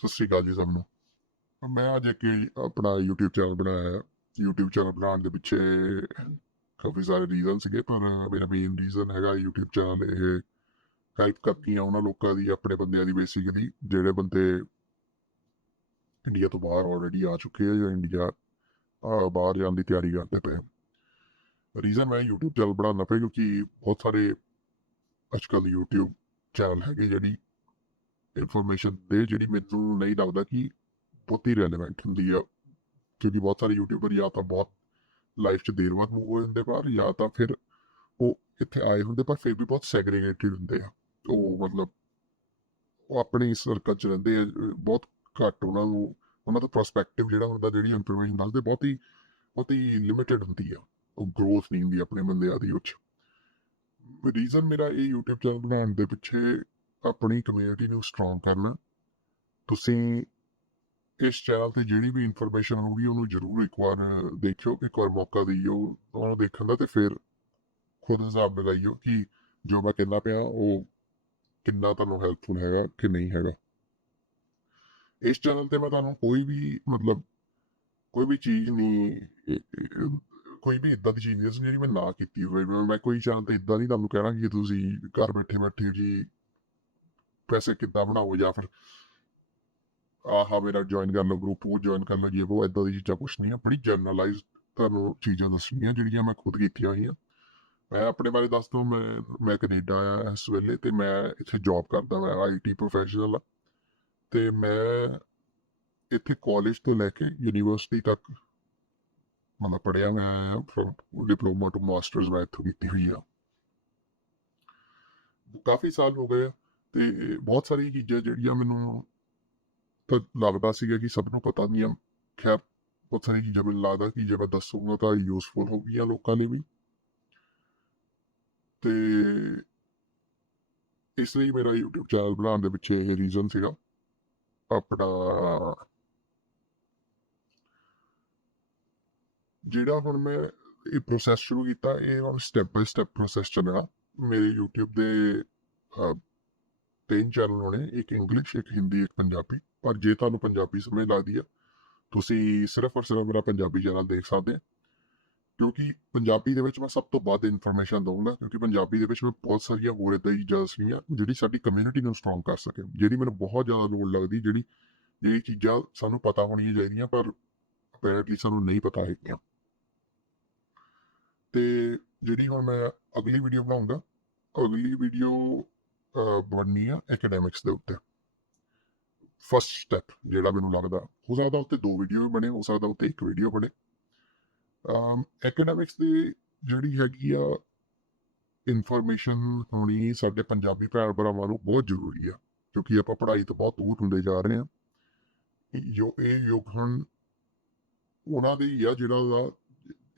ਸਤਿ ਸ੍ਰੀ ਅਕਾਲ ਜੀ ਸਭ ਨੂੰ। ਮੈਂ ਅੱਜ ਇੱਕ ਆਪਣਾ YouTube ਚੈਨਲ ਬਣਾਇਆ ਹੈ। YouTube ਚੈਨਲ ਬਣਾਉਣ ਦੇ ਪਿੱਛੇ ਕਾਫੀ ਸਾਰੇ ਰੀਜ਼ਨ ਸੀਗੇ, ਪਰ ਮੇਰਾ ਮੇਨ ਰੀਜ਼ਨ ਹੈਗਾ YouTube ਚੈਨਲ ਇਹ ਹੈਲਪ ਕਰਨੀ ਆ ਉਹਨਾਂ ਲੋਕਾਂ ਦੀ, ਆਪਣੇ ਬੰਦਿਆਂ ਦੀ ਬੇਸਿਕਲੀ ਜਿਹੜੇ ਬੰਦੇ ਇੰਡੀਆ ਤੋਂ ਬਾਹਰ ਆਲਰੇਡੀ ਆ ਚੁੱਕੇ ਆ ਜਾਂ ਇੰਡੀਆ ਬਾਹਰ ਜਾਣ ਦੀ ਤਿਆਰੀ ਕਰਦੇ ਪਏ ਰੀਜ਼ਨ ਮੈਂ YouTube ਚੈਨਲ ਬਣਾਉਣਾ ਪਿਆ ਕਿਉਂਕਿ ਬਹੁਤ ਸਾਰੇ ਅੱਜਕੱਲ YouTube ਚੈਨਲ ਹੈਗੇ ਜਿਹੜੀ ਇਨਫੋਰਮੇਸ਼ਨ ਦੇ ਜਿਹੜੀ ਮੈਨੂੰ ਨਹੀਂ ਲੱਗਦਾ ਕਿ ਬਹੁਤੀ ਰੈਲੇਵੈਂਟ ਹੁੰਦੀ ਆ। ਕਿਉਂਕਿ ਬਹੁਤ ਸਾਰੇ ਯੂਟਿਊਬਰ ਜਾਂ ਤਾਂ ਬਹੁਤ ਲਾਈਫ 'ਚ ਦੇਰ ਬਾਅਦ ਮੂਵ ਹੋ ਜਾਂਦੇ ਬਾਹਰ ਜਾਂ ਤਾਂ ਫਿਰ ਉਹ ਇੱਥੇ ਆਏ ਹੁੰਦੇ ਪਰ ਫਿਰ ਵੀ ਬਹੁਤ ਸੈਗਰੀਗੇਟਿਡ ਹੁੰਦੇ ਆ। ਉਹ ਮਤਲਬ ਉਹ ਆਪਣੇ ਸਰਕਲ 'ਚ ਰਹਿੰਦੇ ਆ, ਬਹੁਤ ਘੱਟ ਉਹਨਾਂ ਨੂੰ, ਉਹਨਾਂ ਦਾ ਪ੍ਰਸਪੈਕਟਿਵ ਜਿਹੜਾ ਹੁੰਦਾ ਜਿਹੜੀ ਇਨਫੋਰਮੇਸ਼ਨ ਦੱਸਦੇ ਬਹੁਤ ਹੀ ਬਹੁਤ ਹੀ ਲਿਮਿਟਿਡ ਹੁੰਦੀ ਆ। ਉਹ ਗਰੋਥ ਨਹੀਂ ਹੁੰਦੀ ਆਪਣੇ ਬੰਦਿਆਂ ਦੀ ਉਹ ਰੀਜ਼ਨ ਮੇਰਾ ਇਹ YouTube ਚੈਨਲ ਬਣਾਉਣ ਦੇ ਪਿੱਛੇ ਆਪਣੀ ਕਮਿਊਨਿਟੀ ਨੂੰ ਸਟਰੋਂਗ ਕਰਨਾ। ਤੁਸੀਂ ਇਸ ਚੈਨਲ ਤੇ ਜਿਹੜੀ ਵੀ ਇਨਫੋਰਮੇਸ਼ਨ ਆਊਗੀ, ਉਹਨੂੰ ਜ਼ਰੂਰ ਇੱਕ ਵਾਰ ਦੇਖਿਓ, ਇੱਕ ਵਾਰ ਮੌਕਾ ਦਿਓ, ਉਹਨੂੰ ਦੇਖਣ ਦਾ ਤੇ ਫਿਰ ਖੁਦ ਹਿਸਾਬ ਲਗਾਈਓ ਕਿ ਜੋ ਮੈਂ ਕਹਿੰਦਾ ਪਿਆ, ਉਹ ਕਿੰਨਾ ਤੁਹਾਨੂੰ ਹੈਲਪਫੁਲ ਹੈਗਾ ਕਿ ਨਹੀਂ ਹੈਗਾ। ਇਸ ਚੈਨਲ ਤੇ ਮੈਂ ਤੁਹਾਨੂੰ ਕੋਈ ਵੀ ਮਤਲਬ ਕੋਈ ਵੀ ਚੀਜ਼ ਨਹੀਂ ਕੋਈ ਵੀ ਇਦਾਂ ਦੀ ਚੀਜ਼ ਨਹੀਂ, ਜਿਹੜੀ ਮੈਂ ਨਾ ਕੀਤੀ ਹੋਵੇ। ਮੈਂ ਮੈਂ ਕੋਈ ਚੈਨਲ ਤੇ ਇਦਾਂ ਨਹੀਂ ਤੁਹਾਨੂੰ ਕਹਿਣਾ ਕਿ ਤੁਸੀਂ ਘਰ ਬੈਠੇ ਬੈਠੇ ਜੀ ਪੈਸੇ ਕਿੱਦਾਂ ਬਣਾਓ ਜਾਂ ਫਿਰ ਆਹ ਮੇਰਾ ਜੁਆਇਨ ਕਰ ਲਓ ਗਰੁੱਪ ਉਹ ਜੁਆਇਨ ਕਰ ਲਓ ਇਹ ਉਹ ਇਦਾਂ ਦੀ ਚੀਜ਼ਾਂ ਕੁਛ ਨਹੀਂ ਆ, ਬੜੀ ਜਨਰਲਾਈਜ਼ ਤੁਹਾਨੂੰ ਚੀਜ਼ਾਂ ਦੱਸਣੀਆਂ ਜਿਹੜੀਆਂ ਮੈਂ ਖੁਦ ਕੀਤੀਆਂ ਹੋਈਆਂ। ਮੈਂ ਆਪਣੇ ਬਾਰੇ ਦੱਸ ਦਵਾਂ ਮੈਂ ਮੈਂ ਕੈਨੇਡਾ ਆਇਆ ਇਸ ਵੇਲੇ ਤੇ ਮੈਂ ਇੱਥੇ ਜੌਬ ਕਰਦਾ ਮੈਂ ਆਈਟੀ ਪ੍ਰੋਫੈਸ਼ਨਲ ਆ। ਤੇ ਮੈਂ ਇੱਥੇ ਕਾਲਜ ਤੋਂ ਲੈ ਕੇ ਯੂਨੀਵਰਸਿਟੀ ਤੱਕ ਮਤਲਬ ਪੜਿਆ ਮੈਂ ਡਿਪਲੋਮਾ ਟੂ ਮਾਸਟਰਸ ਮੈਂ ਇੱਥੋਂ ਕੀਤੀ ਹੋਈ ਆ। ਕਾਫੀ ਸਾਲ ਹੋ ਗਏ ਆ। ਤੇ ਬਹੁਤ ਸਾਰੀਆਂ ਚੀਜ਼ਾਂ ਜਿਹੜੀਆਂ ਮੈਨੂੰ ਤਾਂ ਲੱਗਦਾ ਸੀਗਾ ਕਿ ਸਭ ਨੂੰ ਪਤਾ ਨਹੀਂ ਆ। ਖੈਰ, ਬਹੁਤ ਸਾਰੀਆਂ ਚੀਜ਼ਾਂ ਮੈਨੂੰ ਲੱਗਦਾ ਕਿ ਜੇ ਮੈਂ ਦੱਸੂਗਾ ਤਾਂ ਯੂਸਫੁਲ ਹੋਗੀਆਂ ਲੋਕਾਂ ਲਈ ਵੀ। ਤੇ ਇਸ ਲਈ ਮੇਰਾ YouTube ਚੈਨਲ ਬਣਾਉਣ ਦੇ ਪਿੱਛੇ ਇਹ ਰੀਜ਼ਨ ਸੀਗਾ। ਆਪਣਾ ਜਿਹੜਾ ਹੁਣ ਮੈਂ ਇਹ ਪ੍ਰੋਸੈਸ ਸ਼ੁਰੂ ਕੀਤਾ, ਇਹ ਹੁਣ ਸਟੈਪ ਬਾਈ ਸਟੈਪ ਪ੍ਰੋਸੈਸ ਚੱਲਣਾ। ਮੇਰੇ YouTube ਦੇ ਤਿੰਨ ਚੈਨਲ ਹੋਣੇ, ਇੱਕ ਇੰਗਲਿਸ਼ ਇੱਕ ਹਿੰਦੀ ਇੱਕ ਪੰਜਾਬੀ। ਪਰ ਜੇ ਤੁਹਾਨੂੰ ਪੰਜਾਬੀ ਸਮਝ ਲੱਗਦੀ ਆ, ਤੁਸੀਂ ਸਿਰਫ ਔਰ ਸਿਰਫ ਮੇਰਾ ਪੰਜਾਬੀ ਚੈਨਲ ਦੇਖ ਸਕਦੇ ਆ। ਕਿਉਂਕਿ ਪੰਜਾਬੀ ਦੇ ਵਿੱਚ ਮੈਂ ਸਭ ਤੋਂ ਵੱਧ ਇਨਫੋਰਮੇਸ਼ਨ ਦਊਂਗਾ, ਕਿਉਂਕਿ ਪੰਜਾਬੀ ਦੇ ਵਿੱਚ ਮੈਂ ਬਹੁਤ ਸਾਰੀਆਂ ਹੋਰ ਏਦਾਂ ਦੀ ਚੀਜ਼ਾਂ ਦੱਸਣੀਆਂ ਜਿਹੜੀ ਸਾਡੀ ਕਮਿਊਨਿਟੀ ਨੂੰ ਸਟਰੋਂਗ ਕਰ ਸਕੇ। ਜਿਹੜੀ ਮੈਨੂੰ ਬਹੁਤ ਜ਼ਿਆਦਾ ਲੋੜ ਲੱਗਦੀ, ਜਿਹੜੀ ਜਿਹੜੀ ਚੀਜ਼ਾਂ ਸਾਨੂੰ ਪਤਾ ਹੋਣੀਆਂ ਚਾਹੀਦੀਆਂ, ਪਰ ਅਪੈਰੈਂਟਲੀ ਸਾਨੂੰ ਨਹੀਂ ਪਤਾ ਹੈਗੀਆਂ। ਤੇ ਜਿਹੜੀ ਹੁਣ ਮੈਂ ਅਗਲੀ ਵੀਡੀਓ ਬਣਾਉਂਗਾ, ਅਗਲੀ ਵੀਡੀਓ ਬਣਨੀ ਆ ਐਕੈਡੈਮਿਕਸ ਦੇ ਉੱਤੇ। ਫਸਟ ਸਟੈਪ ਜਿਹੜਾ ਮੈਨੂੰ ਲੱਗਦਾ, ਹੋ ਸਕਦਾ ਉੱਤੇ ਦੋ ਵੀਡੀਓ ਵੀ ਬਣੇ, ਹੋ ਸਕਦਾ ਉੱਤੇ ਇੱਕ ਵੀਡੀਓ ਬਣੇ। ਐਕੈਡੈਮਿਕਸ ਦੀ ਜਿਹੜੀ ਹੈਗੀ ਆ ਇਨਫੋਰਮੇਸ਼ਨ ਹੋਣੀ ਸਾਡੇ ਪੰਜਾਬੀ ਭੈਣ ਭਰਾਵਾਂ ਨੂੰ ਬਹੁਤ ਜ਼ਰੂਰੀ ਆ, ਕਿਉਂਕਿ ਆਪਾਂ ਪੜ੍ਹਾਈ ਤੋਂ ਬਹੁਤ ਦੂਰ ਹੁੰਦੇ ਜਾ ਰਹੇ ਆ। ਜੋ ਇਹ ਯੁੱਗ ਹੁਣ ਉਹਨਾਂ ਦੇ ਹੀ ਆ ਜਿਹੜਾ ਉਹਦਾ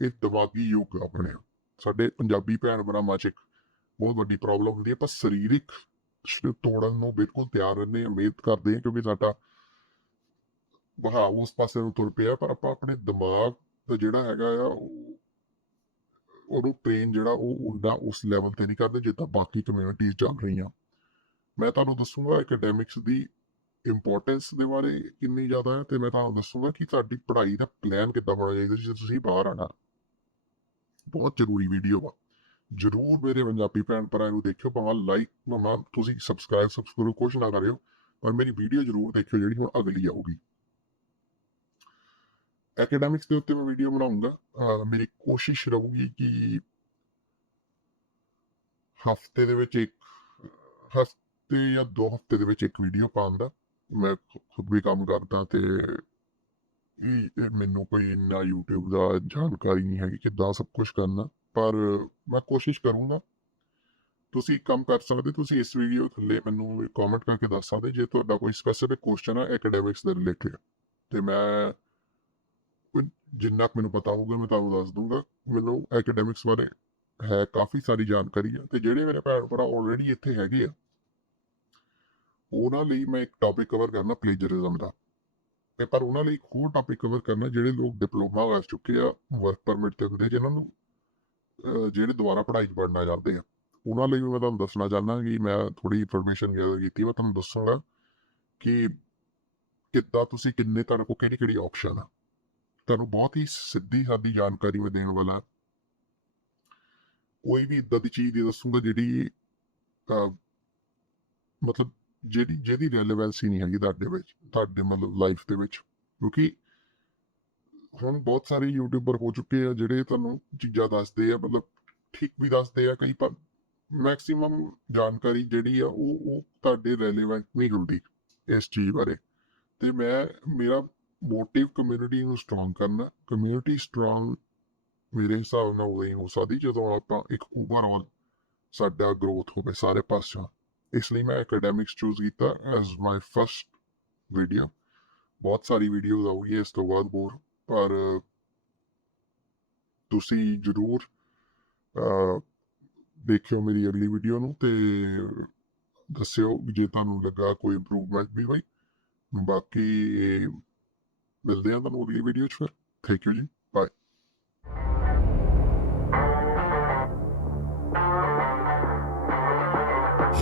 ਇਹ ਦਿਮਾਗੀ ਯੁੱਗ ਆ ਬਣਿਆ। ਸਾਡੇ ਪੰਜਾਬੀ ਭੈਣ ਭਰਾਵਾਂ 'ਚ ਇੱਕ ਬਹੁਤ ਵੱਡੀ ਪ੍ਰੋਬਲਮ ਹੁੰਦੀ ਹੈ। ਆਪਾਂ ਸਰੀਰਿਕ ਤੋੜਨ ਨੂੰ ਬਿਲਕੁਲ ਤਿਆਰ ਰਹਿੰਦੇ ਹਾਂ ਕਰਦੇ ਹਾਂ ਕਿਉਂਕਿ ਸਾਡਾ ਵਹਾ ਉਸ ਪਾਸੇ ਨੂੰ ਤੁਰ ਪਿਆ ਪਰ ਆਪਾਂ ਆਪਣੇ ਦਿਮਾਗ ਦਾ ਜਿਹੜਾ ਹੈਗਾ ਆ ਉਹਨੂੰ ਟ੍ਰੇਨ ਜਿਹੜਾ, ਉਹ ਉਡਾ ਉਸ ਲੈਵਲ ਤੇ ਨਹੀਂ ਕਰਦੇ ਜਿੱਦਾਂ ਬਾਕੀ ਕਮਿਊਨਿਟੀਜ਼ ਚੱਲ ਰਹੀਆਂ। ਮੈਂ ਤੁਹਾਨੂੰ ਦੱਸੂਗਾ ਐਕੈਡੈਮਿਕਸ ਦੀ ਇੰਪੋਰਟੈਂਸ ਦੇ ਬਾਰੇ ਕਿੰਨੀ ਜ਼ਿਆਦਾ ਹੈ ਤੇ ਮੈਂ ਤੁਹਾਨੂੰ ਦੱਸੂਗਾ ਕਿ ਤੁਹਾਡੀ ਪੜ੍ਹਾਈ ਦਾ ਪਲਾਨ ਕਿੱਦਾਂ ਹੋਣਾ ਚਾਹੀਦਾ ਜੇ ਤੁਸੀਂ ਬਾਹਰ ਆਣਾ ਬਹੁਤ ਜ਼ਰੂਰੀ ਵੀਡੀਓ ਆ ਜਰੂਰ ਮੇਰੇ ਪੰਜਾਬੀ ਭੈਣ ਭਰਾ ਨੂੰ ਦੇਖਿਓ, ਭਾਵੇਂ ਲਾਈਕ ਭਾਵੇਂ ਤੁਸੀਂ ਸਬਸਕ੍ਰਾਈਬ ਸਬਸਕ੍ਰਾਈਬ ਕੁਛ ਨਾ ਕਰਿਓ, ਪਰ ਮੇਰੀ ਵੀਡੀਓ ਜਰੂਰ ਦੇਖਿਓ ਜਿਹੜੀ ਹੁਣ ਅਗਲੀ ਆਊਗੀ। ਐਕੈਡੈਮਿਕਸ ਦੇ ਉੱਤੇ ਮੈਂ ਵੀਡੀਓ ਬਣਾਉਂਗਾ। ਮੇਰੀ ਕੋਸ਼ਿਸ਼ ਰਹੂਗੀ ਕਿ ਹਫ਼ਤੇ ਦੇ ਵਿੱਚ ਇੱਕ, ਹਫ਼ਤੇ ਜਾਂ ਦੋ ਹਫ਼ਤੇ ਦੇ ਵਿੱਚ ਇੱਕ ਵੀਡੀਓ ਪਾਉਣ ਦਾ। ਮੈਂ ਖੁਦ ਵੀ ਕੰਮ ਕਰਦਾ ਤੇ ਮੈਨੂੰ ਕੋਈ ਇੰਨਾ YouTube ਦਾ ਜਾਣਕਾਰੀ ਨਹੀਂ ਹੈਗੀ ਕਿਦਾਂ ਸਭ ਕੁਝ ਕਰਨਾ। ਪਰ ਮੈਂ ਕੋਸ਼ਿਸ਼ ਕਰੂੰਗਾ। ਤੁਸੀਂ ਕੰਮ ਕਰ ਸਕਦੇ, ਤੁਸੀਂ ਇਸ ਵੀਡੀਓ ਥੱਲੇ ਮੈਨੂੰ ਕਮੈਂਟ ਕਰਕੇ ਦੱਸ ਸਕਦੇ, ਜੇ ਤੁਹਾਡਾ ਕੋਈ ਸਪੈਸੀਫਿਕ ਕੁਐਸਚਨ ਹੈ ਐਕੈਡੈਮਿਕਸ ਦੇ ਰਿਲੇਟਡ ਤੇ ਮੈਂ ਜਿੰਨਾ ਕੁ ਮੈਨੂੰ ਪਤਾ ਹੋਊਗਾ, ਮੈਂ ਤੁਹਾਨੂੰ ਦੱਸ ਦੂੰਗਾ। ਮੈਨੂੰ ਐਕੈਡੈਮਿਕਸ ਬਾਰੇ ਹੈ ਕਾਫੀ ਸਾਰੀ ਜਾਣਕਾਰੀ ਹੈ ਤੇ ਜਿਹੜੇ ਮੇਰੇ ਭੈਣ ਭਰਾ ਆਲਰੇਡੀ ਇੱਥੇ ਹੈਗੇ ਆ, ਉਹਨਾਂ ਲਈ ਮੈਂ ਇੱਕ ਟੌਪਿਕ ਕਵਰ ਕਰਨਾ ਪਲੇਜਰਿਜ਼ਮ ਦਾ। ਤੇ ਪਰ ਉਹਨਾਂ ਲਈ ਇੱਕ ਹੋਰ ਟੌਪਿਕ ਕਵਰ ਕਰਨਾ, ਜਿਹੜੇ ਲੋਕ ਡਿਪਲੋਮਾ ਕਰ ਚੁੱਕੇ ਆ ਵਰਕ ਪਰਮਿਟ ਤੇ ਹੁੰਦੇ, ਜਿਨ੍ਹਾਂ ਨੂੰ ਜਿਹੜੇ ਦੁਬਾਰਾ ਪੜ੍ਹਾਈ 'ਚ ਪੜ੍ਹਨਾ ਚਾਹੁੰਦੇ ਆ, ਉਹਨਾਂ ਲਈ ਮੈਂ ਤੁਹਾਨੂੰ ਦੱਸਣਾ ਚਾਹੁੰਦਾ ਕਿ ਮੈਂ ਥੋੜੀ ਇਨਫੋਰਮੇਸ਼ਨ ਗੈਦਰ ਕੀਤੀ, ਮੈਂ ਤੁਹਾਨੂੰ ਦੱਸਾਂਗਾ ਕਿ ਕਿੱਦਾਂ ਤੁਸੀਂ ਕਿੰਨੇ ਤੁਹਾਡੇ ਕੋਲ ਕਿਹੜੀ ਕਿਹੜੀ ਆਪਸ਼ਨ ਆ। ਤੁਹਾਨੂੰ ਬਹੁਤ ਹੀ ਸਿੱਧੀ ਸਾਦੀ ਜਾਣਕਾਰੀ ਮੈਂ ਦੇਣ ਵਾਲਾ ਕੋਈ ਵੀ ਇਦਾਂ ਦੀ ਚੀਜ਼ ਨਹੀਂ ਦੱਸੂਗਾ ਜਿਹੜੀ ਮਤਲਬ ਜਿਹੜੀ, ਜਿਹਦੀ ਰੈਲੇਵੈਂਸੀ ਨਹੀਂ ਹੈਗੀ ਤੁਹਾਡੇ ਵਿੱਚ, ਤੁਹਾਡੇ ਮਤਲਬ ਲਾਈਫ ਦੇ ਵਿੱਚ, ਕਿਉਂਕਿ ਹੁਣ ਬਹੁਤ ਸਾਰੇ ਯੂਟਿਊਬਰ ਹੋ ਚੁੱਕੇ ਆ ਜਿਹੜੇ ਤੁਹਾਨੂੰ ਚੀਜ਼ਾਂ ਦੱਸਦੇ ਆ, ਮਤਲਬ ਠੀਕ ਵੀ ਦੱਸਦੇ ਆ ਕਈ, ਪਰ ਮੈਕਸਿਮਮ ਜਾਣਕਾਰੀ ਜਿਹੜੀ ਆ ਉਹ ਉਹ ਤੁਹਾਡੇ ਰੈਲੇਵੈਂਟ ਨਹੀਂ ਹੁੰਦੀ ਇਸ ਚੀਜ਼ ਬਾਰੇ। ਤੇ ਮੈਂ, ਮੇਰਾ ਮੋਟਿਵ ਕਮਿਊਨਿਟੀ ਨੂੰ ਸਟਰੋਂਗ ਕਰਨਾ ਕਮਿਊਨਿਟੀ ਸਟਰੋਂਗ ਮੇਰੇ ਹਿਸਾਬ ਨਾਲ ਉਦੋਂ ਹੀ ਹੋ ਸਕਦੀ ਜਦੋਂ ਆਪਾਂ ਇੱਕ ਓਵਰਆਲ ਸਾਡਾ ਗਰੋਥ ਹੋਵੇ ਸਾਰੇ ਪਾਸਿਓਂ। ਇਸ ਲਈ ਮੈਂ ਐਕੈਡੈਮਿਕਸ ਚੂਜ਼ ਕੀਤਾ ਐਜ਼ ਮਾਈ ਫਰਸਟ ਵੀਡੀਓ ਬਹੁਤ ਸਾਰੀ ਵੀਡੀਓਜ਼ ਆਉਗੀ ਇਸ ਤੋਂ ਬਾਅਦ ਹੋਰ। ਪਰ ਤੁਸੀਂ ਜਰੂਰ ਅਹ, ਦੇਖਿਓ ਮੇਰੀ ਅਗਲੀ ਵੀਡੀਓ ਨੂੰ ਤੇ ਦੱਸਿਓ ਜੇ ਤੁਹਾਨੂੰ ਲੱਗਾ ਕੋਈ ਇੰਪਰੂਵਮੈਂਟ ਵੀ ਹੋਈ। ਬਾਕੀ ਮਿਲਦੇ ਆ ਤੁਹਾਨੂੰ ਅਗਲੀ ਵੀਡੀਓ 'ਚ ਫਿਰ। ਥੈਂਕ ਯੂ ਜੀ।